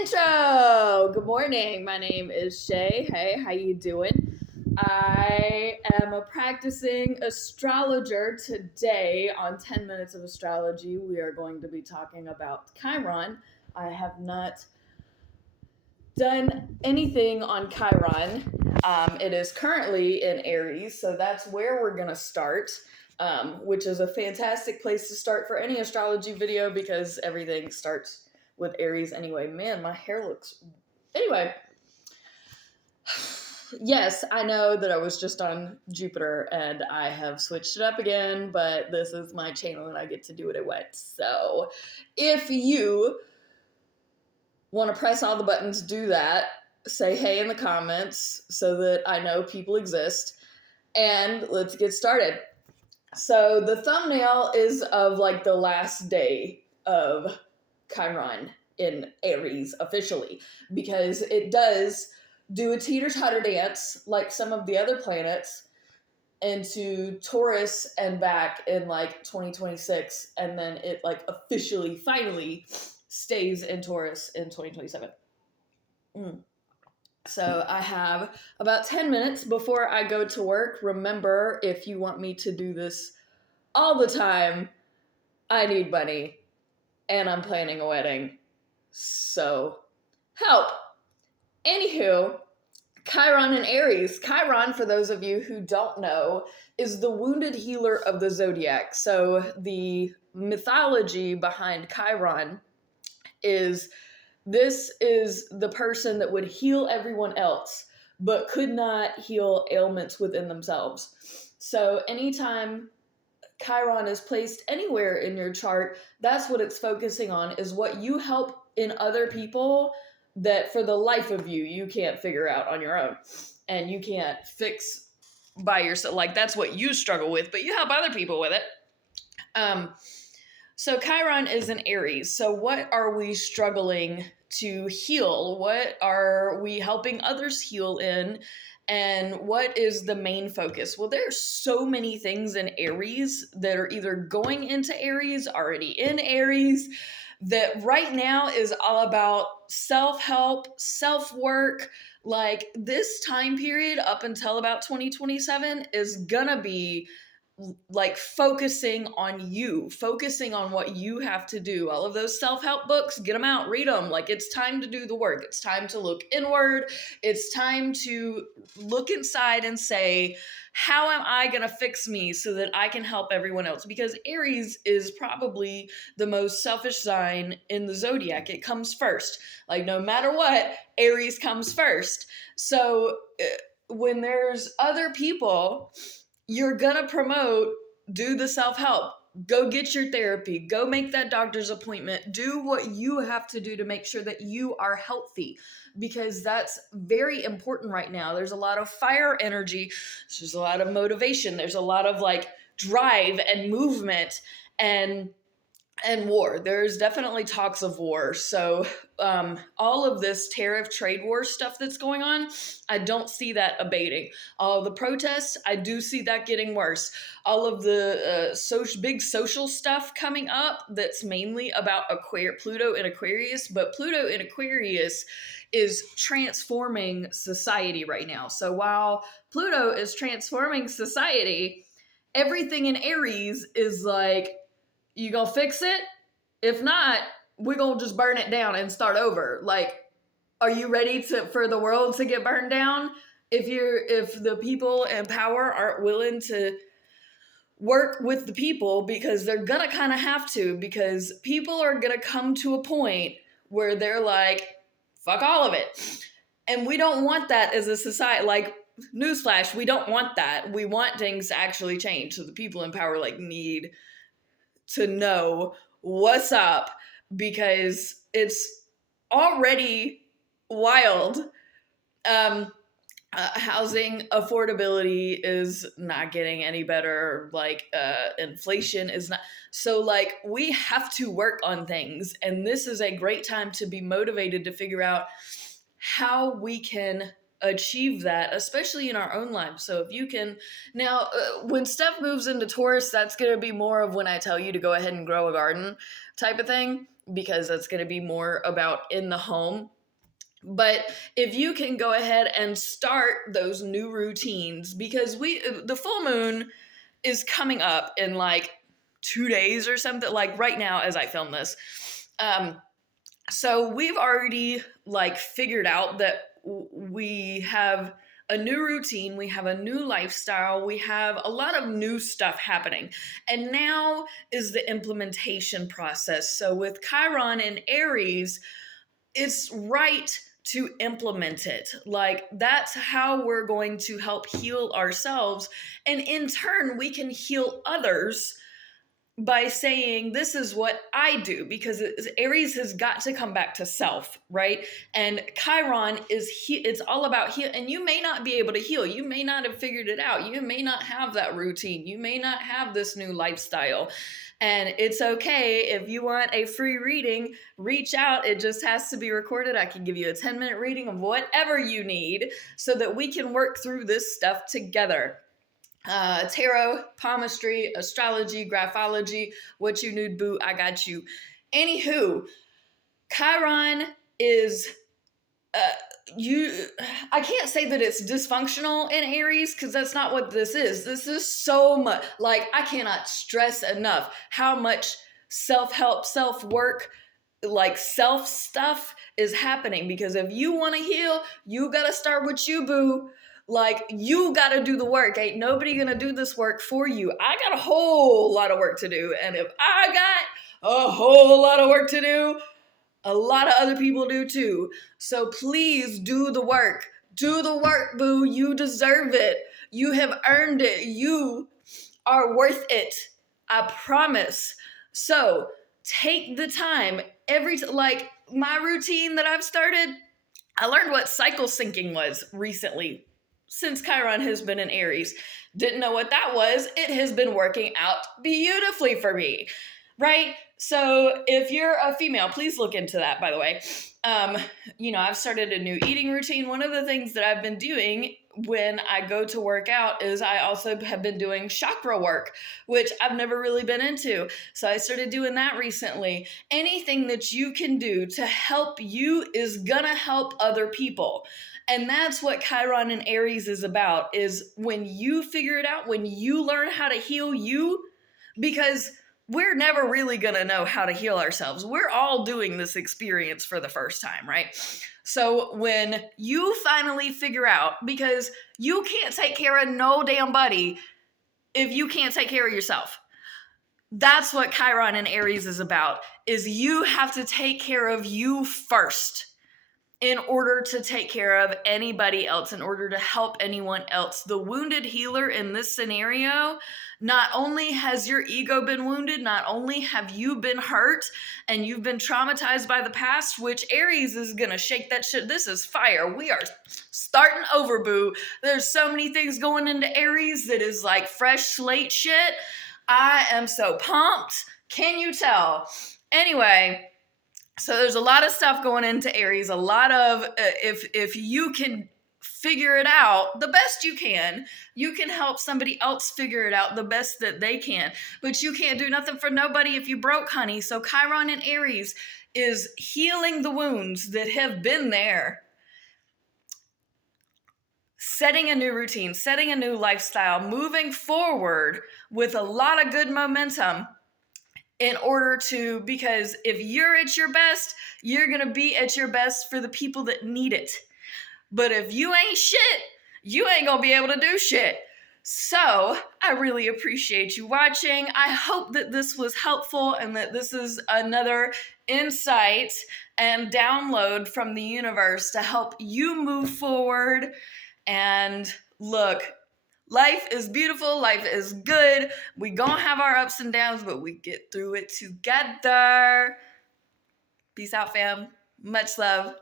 Intro. Good morning. My name is Shay. Hey, how you doing? I am a practicing astrologer. Today on 10 Minutes of Astrology, we are going to be talking about Chiron. I have not done anything on Chiron. It is currently in Aries, so that's where we're going to start. Which is a fantastic place to start for any astrology video because everything starts with Aries anyway. Man, my hair looks. Anyway, yes, I know that I was just on Jupiter and I have switched it up again, but this is my channel and I get to do what I want. So if you want to press all the buttons, do that. Say hey in the comments so that I know people exist. And let's get started. So the thumbnail is of like the last day of Chiron in Aries officially, because it does do a teeter-totter dance like some of the other planets into Taurus and back in like 2026, and then it like officially finally stays in Taurus in 2027. So I have about 10 minutes before I go to work. Remember, if you want me to do this all the time, I need money and I'm planning a wedding. So help. Anywho, Chiron and Aries. Chiron, for those of you who don't know, is the wounded healer of the zodiac. So the mythology behind Chiron is this is the person that would heal everyone else, but could not heal ailments within themselves. So anytime Chiron is placed anywhere in your chart, that's what it's focusing on, is what you help in other people that for the life of you can't figure out on your own. And you can't fix by yourself. Like, that's what you struggle with, but you help other people with it. So Chiron is an Aries. So what are we struggling to heal? What are we helping others heal in? And what is the main focus? Well, there's so many things in Aries that are either going into Aries, already in Aries, that right now is all about self-help, self-work. Like, this time period up until about 2027 is gonna be like focusing on you, focusing on what you have to do. All of those self-help books, get them out, read them. Like, it's time to do the work. It's time to look inward. It's time to look inside and say, how am I going to fix me so that I can help everyone else? Because Aries is probably the most selfish sign in the zodiac. It comes first. Like, no matter what, Aries comes first. So when there's other people, you're gonna promote, do the self-help, go get your therapy, go make that doctor's appointment, do what you have to do to make sure that you are healthy, because that's very important right now. There's a lot of fire energy, there's a lot of motivation, there's a lot of like drive and movement and war. There's definitely talks of war. So all of this tariff trade war stuff that's going on, I don't see that abating. All of the protests, I do see that getting worse. All of the big social stuff coming up that's mainly about Pluto in Aquarius, but Pluto in Aquarius is transforming society right now. So while Pluto is transforming society, everything in Aries is like, you gonna fix it? If not, we're gonna just burn it down and start over. Like, are you ready for the world to get burned down? If the people in power aren't willing to work with the people, because they're gonna kind of have to, because people are gonna come to a point where they're like, fuck all of it. And we don't want that as a society. Like, newsflash, we don't want that. We want things to actually change. So the people in power like need to know what's up, because it's already wild. Housing affordability is not getting any better. Like, inflation is not. So like, we have to work on things, and this is a great time to be motivated to figure out how we can achieve that, especially in our own lives. So if you can now, when stuff moves into Taurus, that's going to be more of when I tell you to go ahead and grow a garden type of thing. because that's going to be more about in the home. But if you can go ahead and start those new routines, because the full moon is coming up in like 2 days or something, like right now as I film this. So we've already like figured out that we have a new routine, we have a new lifestyle, we have a lot of new stuff happening. And now is the implementation process. So with Chiron and Aries, it's right to implement it. Like that's how we're going to help heal ourselves. And in turn, we can heal others by saying, this is what I do, because Aries has got to come back to self, right? And Chiron it's all about heal. And you may not be able to heal. You may not have figured it out. You may not have that routine. You may not have this new lifestyle. And it's okay. If you want a free reading, reach out. It just has to be recorded. I can give you a 10-minute reading of whatever you need so that we can work through this stuff together. Tarot, palmistry, astrology, graphology, what you need, boo, I got you. Anywho, Chiron is I can't say that it's dysfunctional in Aries, because that's not what this is. This is so much, like, I cannot stress enough how much self-help, self-work, like self stuff is happening. Because if you want to heal, you gotta start with you, boo. Like, you gotta do the work. Ain't nobody gonna do this work for you. I got a whole lot of work to do. And if I got a whole lot of work to do, a lot of other people do too. So please do the work. Do the work, boo. You deserve it. You have earned it. You are worth it. I promise. So take the time. Like my routine that I've started, I learned what cycle syncing was recently, since Chiron has been in Aries. Didn't know what that was. It has been working out beautifully for me, right? So if you're a female, please look into that, by the way. I've started a new eating routine. One of the things that I've been doing when I go to work out is I also have been doing chakra work, which I've never really been into. So I started doing that recently. Anything that you can do to help you is gonna help other people. And that's what Chiron and Aries is about, is when you figure it out, when you learn how to heal you, because we're never really going to know how to heal ourselves. We're all doing this experience for the first time, right? So when you finally figure out, because you can't take care of no damn buddy if you can't take care of yourself. That's what Chiron and Aries is about, is you have to take care of you first in order to take care of anybody else, in order to help anyone else. The wounded healer in this scenario, not only has your ego been wounded, not only have you been hurt and you've been traumatized by the past, which Aries is gonna shake that shit. This is fire. We are starting over, boo. There's so many things going into Aries that is like fresh slate shit. I am so pumped. Can you tell? Anyway, so there's a lot of stuff going into Aries, a lot of, if you can figure it out the best you can help somebody else figure it out the best that they can. But you can't do nothing for nobody if you broke, honey. So Chiron and Aries is healing the wounds that have been there, setting a new routine, setting a new lifestyle, moving forward with a lot of good momentum. In order to, because if you're at your best, you're going to be at your best for the people that need it. But if you ain't shit, you ain't going to be able to do shit. So I really appreciate you watching. I hope that this was helpful and that this is another insight and download from the universe to help you move forward. And look, life is beautiful. Life is good. We gonna have our ups and downs, but we get through it together. Peace out, fam. Much love.